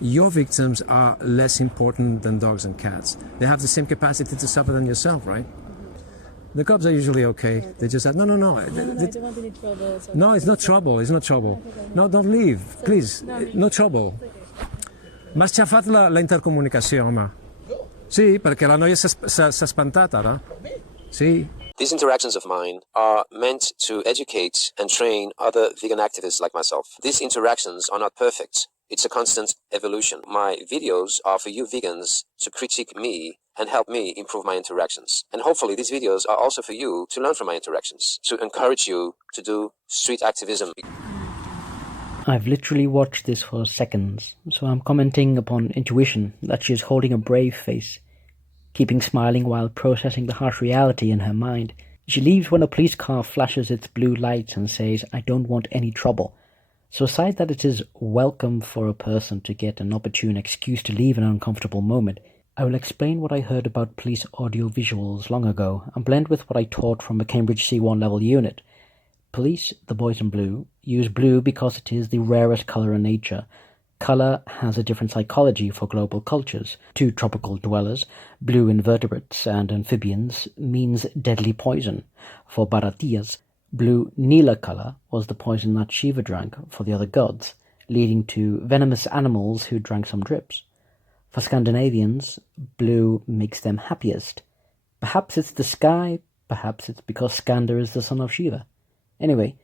your victims are less important than dogs and cats. They have the same capacity to suffer than yourself, right? The cops are usually okay. They just say, no. I don't want any trouble. So No, it's not trouble. It's not trouble. No, don't leave, please. No trouble. Ma ci ha fatto la intercomunicazione, ma. Sì, perché la noia si è spantata, no? Sì. These interactions of mine are meant to educate and train other vegan activists like myself. These interactions are not perfect. It's a constant evolution. My videos are for you vegans to critique me and help me improve my interactions. And hopefully these videos are also for you to learn from my interactions, to encourage you to do street activism. I've literally watched this for seconds, so I'm commenting upon intuition that she is holding a brave face, keeping smiling while processing the harsh reality in her mind. She leaves when a police car flashes its blue lights and says, "I don't want any trouble." So aside that it is welcome for a person to get an opportune excuse to leave an uncomfortable moment, I will explain what I heard about police audio-visuals long ago and blend with what I taught from a Cambridge C1 level unit. Police, the boys in blue, use blue because it is the rarest colour in nature. Colour has a different psychology for global cultures. To tropical dwellers, blue invertebrates and amphibians means deadly poison. For Bharatias, blue Nila colour was the poison that Shiva drank for the other gods, leading to venomous animals who drank some drips. For Scandinavians, blue makes them happiest. Perhaps it's the sky, perhaps it's because Skanda is the son of Shiva. Anyway,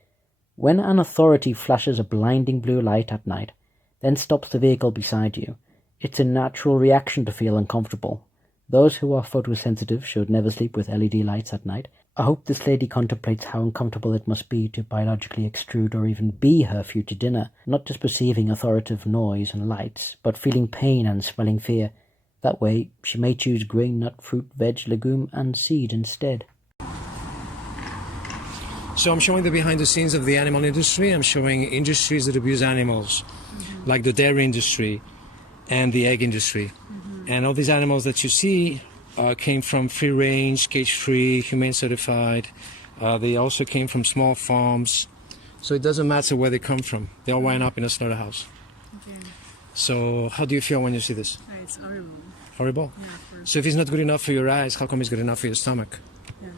when an authority flashes a blinding blue light at night, then stops the vehicle beside you, it's a natural reaction to feel uncomfortable. Those who are photosensitive should never sleep with LED lights at night. I hope this lady contemplates how uncomfortable it must be to biologically extrude or even be her future dinner, not just perceiving authoritative noise and lights, but feeling pain and smelling fear. That way, she may choose grain, nut, fruit, veg, legume, and seed instead. So I'm showing the behind the scenes of the animal industry. I'm showing industries that abuse animals, like the dairy industry and the egg industry. And all these animals that you see came from free range, cage-free, humane certified. They also came from small farms. So it doesn't matter where they come from. They all wind up in a slaughterhouse. Okay. So how do you feel when you see this? It's horrible. Horrible? Yeah, of course. So if it's not good enough for your eyes, how come it's good enough for your stomach? Yeah.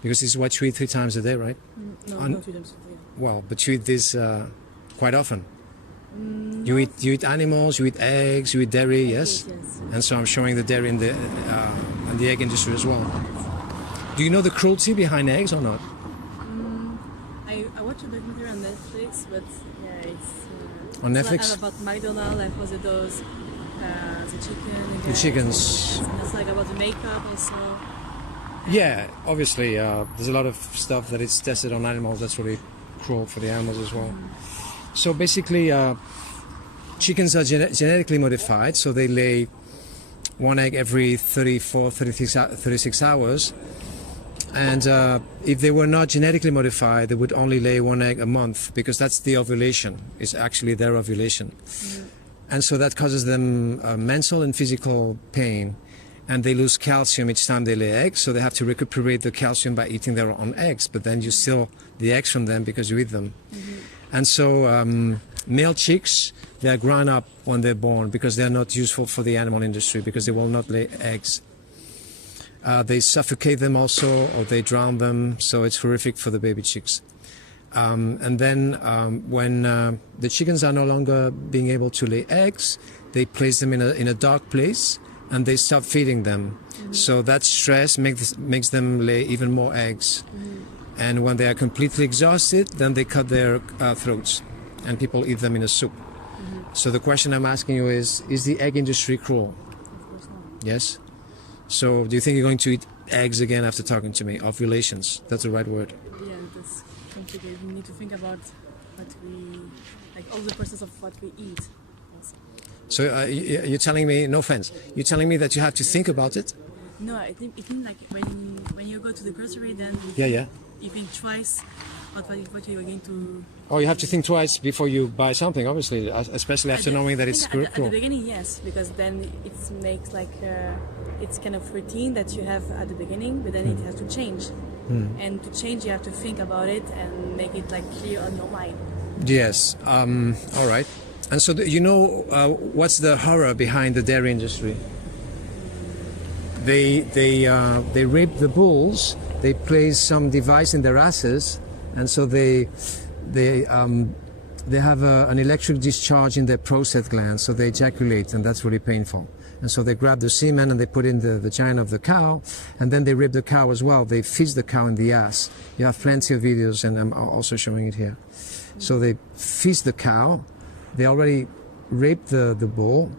Because this is what you eat 3 times a day, right? No, not 3 times a day. Well, but you eat this quite often. You eat animals, you eat eggs, you eat dairy, yes? Yes. And so I'm showing the dairy and the egg industry as well. Do you know the cruelty behind eggs or not? I watched a documentary on Netflix, but yeah, it's On it's Netflix? like about McDonald's, like was it those the chicken? The chickens. And it's like about the makeup also. Yeah, obviously, there's a lot of stuff that is tested on animals that's really cruel for the animals as well. So basically, chickens are genetically modified, so they lay 1 egg every 36 hours. And if they were not genetically modified, they would only lay 1 egg a month, because that's the ovulation. It's actually their ovulation. And so that causes them mental and physical pain. And they lose calcium each time they lay eggs, so they have to recuperate the calcium by eating their own eggs. But then you steal the eggs from them because you eat them. And so male chicks, they are ground up when they're born because they're not useful for the animal industry, because they will not lay eggs. They suffocate them also, or they drown them, so it's horrific for the baby chicks. And then when the chickens are no longer being able to lay eggs, they place them in a dark place, and they stop feeding them. So that stress makes them lay even more eggs. And when they are completely exhausted, then they cut their throats, and people eat them in a soup. So the question I'm asking you is the egg industry cruel? Of course not. Yes? So do you think you're going to eat eggs again after talking to me? Ovulations, that's the right word. Yeah, that's complicated. We need to think about what we, like all the process of what we eat. Also. So you're telling me, no offense, you're telling me that you have to think about it? No, I think it means like when you go to the grocery, then you think twice about what you're going to. Oh, you have to think twice before you buy something, obviously, especially after knowing that it's cruel. At the beginning, yes, because then it makes like it's kind of routine that you have at the beginning, but then it has to change. And to change, you have to think about it and make it like clear on your mind. Yes. All right. And so, you know, what's the horror behind the dairy industry? They rape the bulls. They place some device in their asses, and so they have an electric discharge in their prostate glands, so they ejaculate, and that's really painful. And so they grab the semen and they put in the vagina of the cow, and then they rape the cow as well. They fist the cow in the ass. You have plenty of videos, and I'm also showing it here. So they fist the cow. They already raped the bull.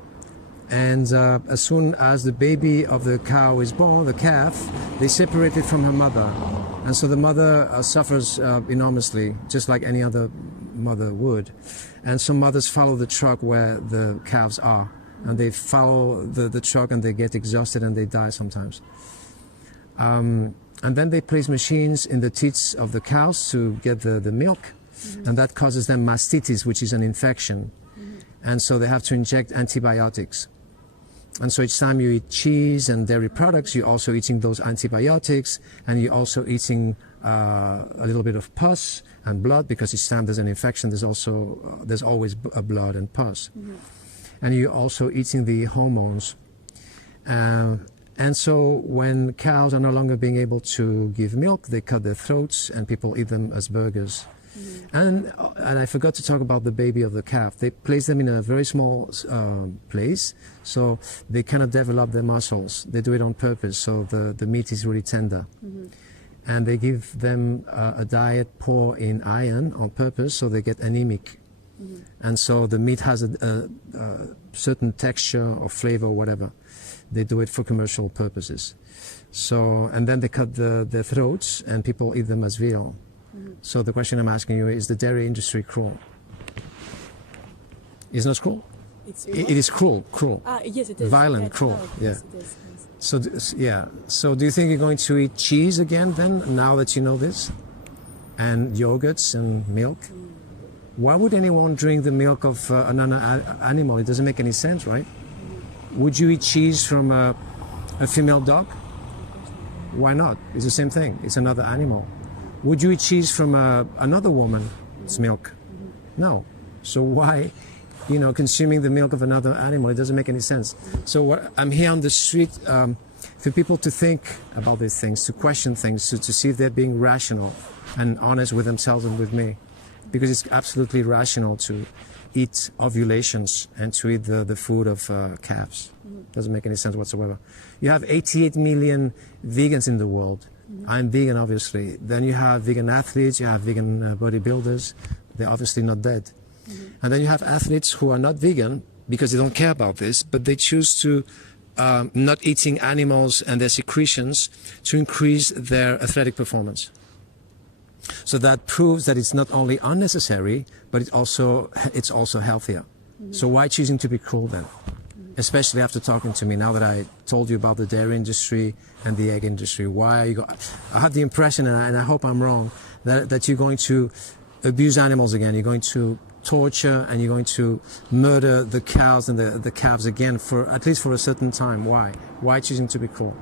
And as soon as the baby of the cow is born, the calf, they separate it from her mother. And so the mother suffers enormously, just like any other mother would. And some mothers follow the truck where the calves are. And they follow the truck and they get exhausted and they die sometimes. And then they place machines in the teats of the cows to get the milk. And that causes them mastitis, which is an infection. And so they have to inject antibiotics. And so each time you eat cheese and dairy products, you're also eating those antibiotics, and you're also eating a little bit of pus and blood, because each time there's an infection, there's always a blood and pus. And you're also eating the hormones. And so when cows are no longer being able to give milk, they cut their throats, and people eat them as burgers. And I forgot to talk about the baby of the calf. They place them in a very small place, so they cannot develop their muscles. They do it on purpose, so the meat is really tender. And they give them a diet poor in iron on purpose, so they get anemic. And so the meat has a certain texture or flavor or whatever. They do it for commercial purposes. So, and then they cut their throats, and people eat them as veal. So the question I'm asking you is the dairy industry cruel? It's not cruel? It is cruel. Yes, it is. Violent, yeah, cruel, yeah. Yes, it is, yes. So, yeah. So do you think you're going to eat cheese again then, now that you know this? And yogurts and milk? Why would anyone drink the milk of another animal? It doesn't make any sense, right? Would you eat cheese from a female dog? Why not? It's the same thing. It's another animal. Would you eat cheese from another woman's milk? No. So why, consuming the milk of another animal? It doesn't make any sense. So I'm here on the street for people to think about these things, to question things, to see if they're being rational and honest with themselves and with me. Because it's absolutely rational to eat ovulations and to eat the food of calves. Doesn't make any sense whatsoever. You have 88 million vegans in the world. I'm vegan, obviously. Then you have vegan athletes, you have vegan bodybuilders. They're obviously not dead. And then you have athletes who are not vegan because they don't care about this, but they choose to not eating animals and their secretions to increase their athletic performance. So that proves that it's not only unnecessary, but it's also healthier. So why choosing to be cruel then? Especially after talking to me, now that I told you about the dairy industry and the egg industry. Why are you I have the impression, and I hope I'm wrong, that you're going to abuse animals again. You're going to torture and you're going to murder the cows and the calves again, for at least for a certain time. Why? Why choosing to be cruel?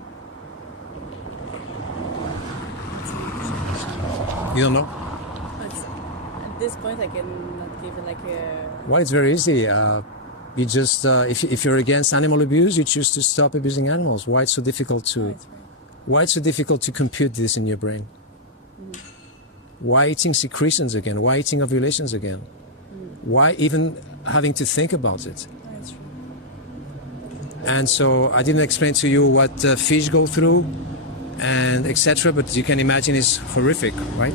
You don't know? At this point, I cannot give like a... Well, it's very easy. You just, if you're against animal abuse, you choose to stop abusing animals. Why it's so difficult to... Why it's so difficult to compute this in your brain? Why eating secretions again? Why eating ovulations again? Why even having to think about it? That's true. And so I didn't explain to you what fish go through and etc. But you can imagine it's horrific, right?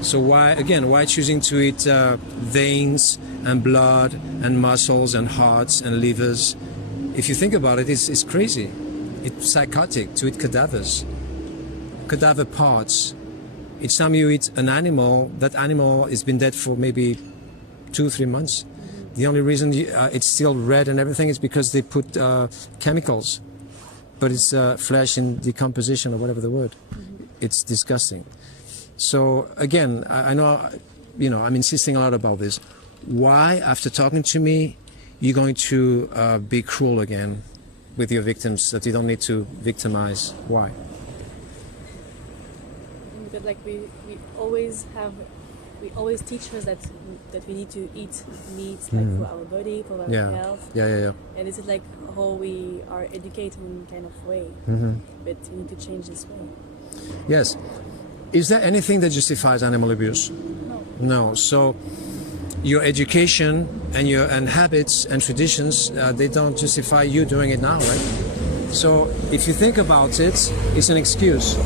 So why choosing to eat veins and blood and muscles and hearts and livers? If you think about it, it's crazy. It's psychotic to eat cadavers, cadaver parts. Each time you eat an animal, that animal has been dead for maybe 2-3 months. The only reason it's still red and everything is because they put chemicals. But it's flesh in decomposition, or whatever the word. It's disgusting. So again, I know, I'm insisting a lot about this. Why, after talking to me, you're going to be cruel again with your victims that you don't need to victimize? Why? Because like we always have we always teach us that we need to eat meat like for our body, for our health. Yeah. And this is like how we are educated in kind of way. But we need to change this way. Yes. Is there anything that justifies animal abuse? No. No. So your education and habits and traditions, they don't justify you doing it now, right? So if you think about it, it's an excuse.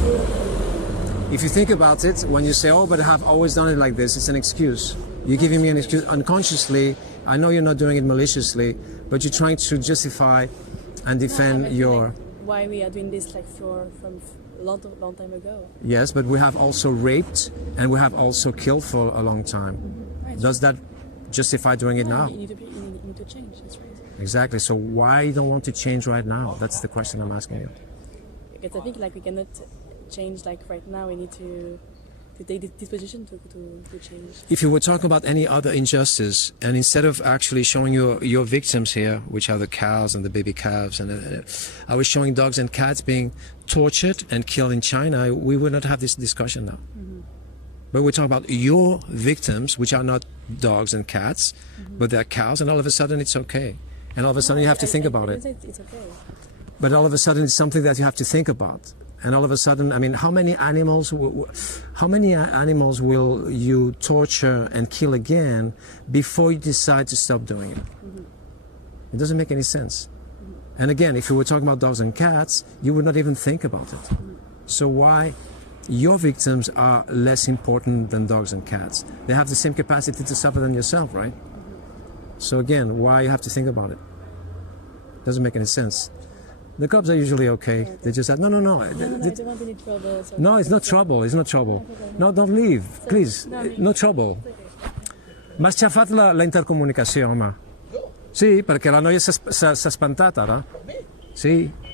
If you think about it, when you say, oh, but I have always done it like this, it's an excuse. You're giving me an excuse unconsciously. I know you're not doing it maliciously, but you're trying to justify and defend your... Like why we are doing this like from a long time ago. Yes, but we have also raped and we have also killed for a long time. Right. Does that justify doing it now? You need to change, that's right. Exactly. So why you don't want to change right now? That's the question I'm asking you. Because I think like we cannot change like right now. We need to take this position to change. If you were talking about any other injustice, and instead of actually showing your victims here, which are the cows and the baby calves, and I was showing dogs and cats being tortured and killed in China, we would not have this discussion now. But we're talking about your victims, which are not dogs and cats, but they're cows, and all of a sudden it's okay. And all of a sudden you have to think about it. It's okay. But all of a sudden it's something that you have to think about. And all of a sudden, I mean, how many animals will you torture and kill again before you decide to stop doing it? It doesn't make any sense. And again, if you were talking about dogs and cats, you would not even think about it. So why your victims are less important than dogs and cats? They have the same capacity to suffer than yourself, right? So again, why you have to think about it? Doesn't make any sense. The cubs are usually okay. They just said, no. I don't want any trouble. So No, it's not trouble. It's not trouble. No, don't leave, please. No trouble. Ma ci ha fatto la intercomunicazione, ma? Sì, perché la noia si è spantata, no? Sì.